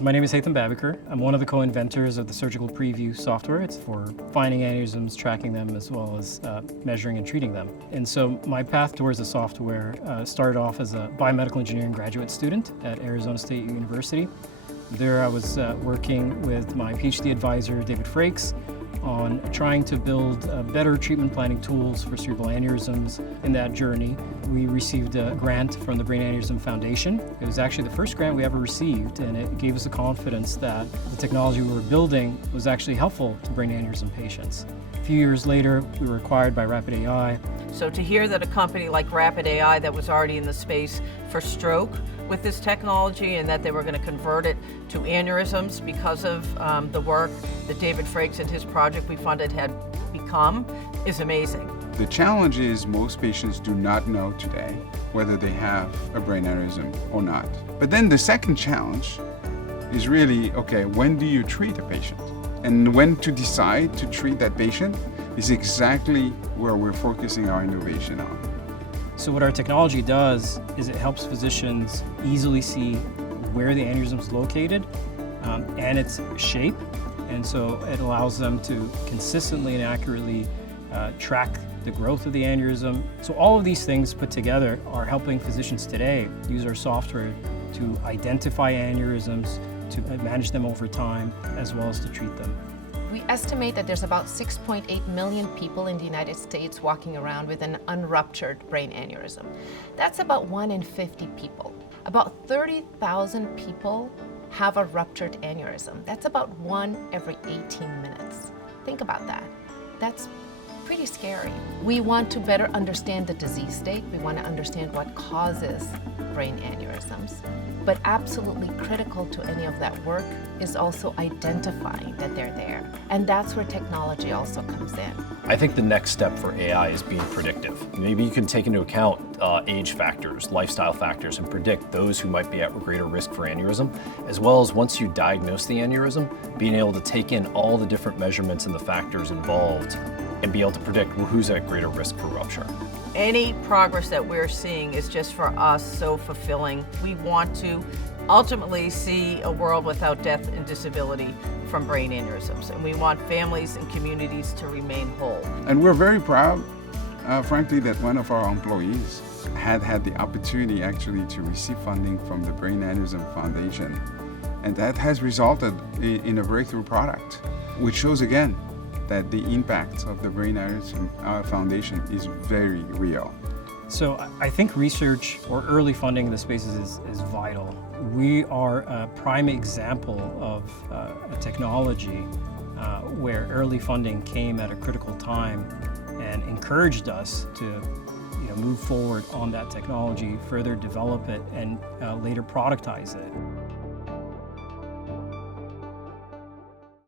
My name is Haitham Babaker. I'm one of the co-inventors of the surgical preview software. It's for finding aneurysms, tracking them, as well as measuring and treating them. And so my path towards the software started off as a biomedical engineering graduate student at Arizona State University. There I was working with my PhD advisor, David Frakes, on trying to build better treatment planning tools for cerebral aneurysms. In that journey, we received a grant from the Brain Aneurysm Foundation. It was actually the first grant we ever received, and it gave us the confidence that the technology we were building was actually helpful to brain aneurysm patients. A few years later, we were acquired by RapidAI. So to hear that a company like RapidAI that was already in the space for stroke with this technology and that they were going to convert it to aneurysms because of the work that David Frakes and his project we funded had become is amazing. The challenge is most patients do not know today whether they have a brain aneurysm or not. But then the second challenge is really, okay, when do you treat a patient? And when to decide to treat that patient is exactly where we're focusing our innovation on. So what our technology does is it helps physicians easily see where the aneurysm is located and its shape. And so it allows them to consistently and accurately track the growth of the aneurysm. So all of these things put together are helping physicians today use our software to identify aneurysms, to manage them over time, as well as to treat them. We estimate that there's about 6.8 million people in the United States walking around with an unruptured brain aneurysm. That's about 1 in 50 people. About 30,000 people have a ruptured aneurysm. That's about 1 every 18 minutes. Think about that. That's pretty scary. We want to better understand the disease state. We want to understand what causes brain aneurysms. But absolutely critical to any of that work is also identifying that they're there. And that's where technology also comes in. I think the next step for AI is being predictive. Maybe you can take into account age factors, lifestyle factors, and predict those who might be at greater risk for aneurysm, as well as once you diagnose the aneurysm, being able to take in all the different measurements and the factors involved and be able to predict who's at greater risk for rupture. Any progress that we're seeing is just for us so fulfilling. We want to ultimately see a world without death and disability from brain aneurysms, and we want families and communities to remain whole. And we're very proud, frankly, that one of our employees had the opportunity actually to receive funding from the Brain Aneurysm Foundation. And that has resulted in a breakthrough product, which shows again that the impact of the Brain Aneurysm Foundation is very real. So I think research or early funding in the space is vital. We are a prime example of a technology where early funding came at a critical time and encouraged us to move forward on that technology, further develop it, and later productize it.